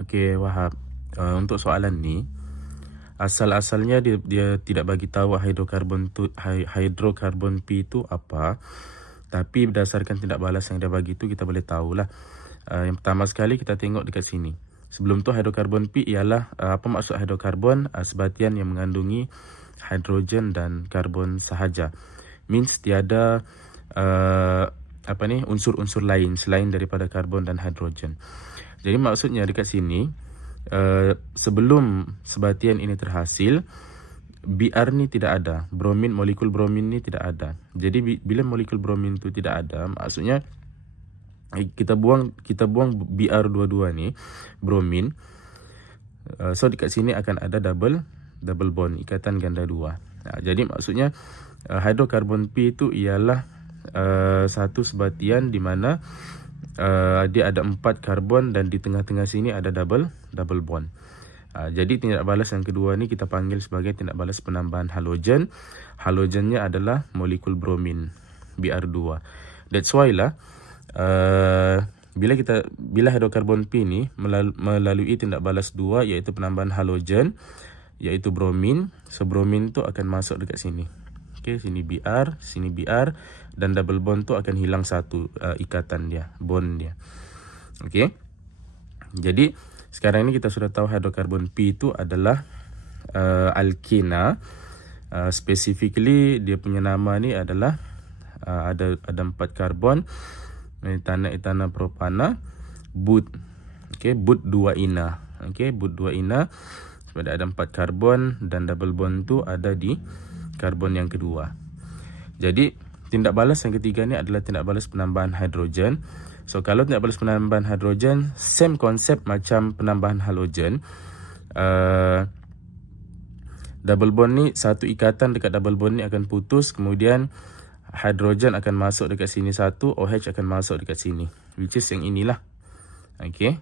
Okey, Wahab. Untuk soalan ni, asal-asalnya dia tidak bagi tahu hidrokarbon P itu apa. Tapi berdasarkan tindak balas yang dia bagi tu, kita boleh tahulah. Yang pertama sekali kita tengok dekat sini. Sebelum tu hidrokarbon P ialah apa maksud hidrokarbon? Sebatian yang mengandungi hidrogen dan karbon sahaja. Means tiada unsur-unsur lain selain daripada karbon dan hidrogen. Jadi maksudnya dekat sini, sebelum sebatian ini terhasil, Br ni tidak ada. Molekul bromin ni tidak ada. Jadi bila molekul bromin tu tidak ada, maksudnya kita buang Br22 ni, bromin. So dekat sini akan ada double bond, ikatan ganda dua. Jadi maksudnya hidrokarbon P itu ialah satu sebatian di mana dia ada 4 karbon dan di tengah-tengah sini ada double bond. Jadi tindak balas yang kedua ni kita panggil sebagai tindak balas penambahan halogen. Halogennya adalah molekul bromin, Br2. That's why lah bila hidrokarbon P ni melalui tindak balas 2, iaitu penambahan halogen, iaitu bromin. So bromin tu akan masuk dekat sini. Okey, sini Br, dan double bond tu akan hilang satu ikatan dia, bond dia. Okey. Jadi sekarang ni kita sudah tahu hidrokarbon P itu adalah alkena. Specifically dia punya nama ni adalah ada 4 karbon, etana propana, but. Okey, but 2 ina. Okey, but 2 ina. Sebab ada 4 karbon dan double bond tu ada di karbon yang kedua. Jadi tindak balas yang ketiga ni adalah tindak balas penambahan hidrogen. So kalau tindak balas penambahan hidrogen, same konsep macam penambahan halogen. Double bond ni, satu ikatan dekat double bond ni akan putus, kemudian hidrogen akan masuk dekat sini satu, OH akan masuk dekat sini, which is yang inilah. Okey,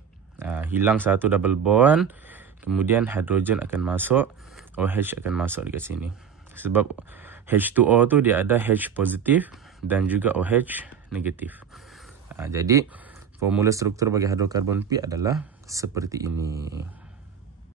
hilang satu double bond, kemudian hidrogen akan masuk, OH akan masuk dekat sini. Sebab H2O tu dia ada H positif dan juga OH negatif. Jadi formula struktur bagi hidrokarbon P adalah seperti ini.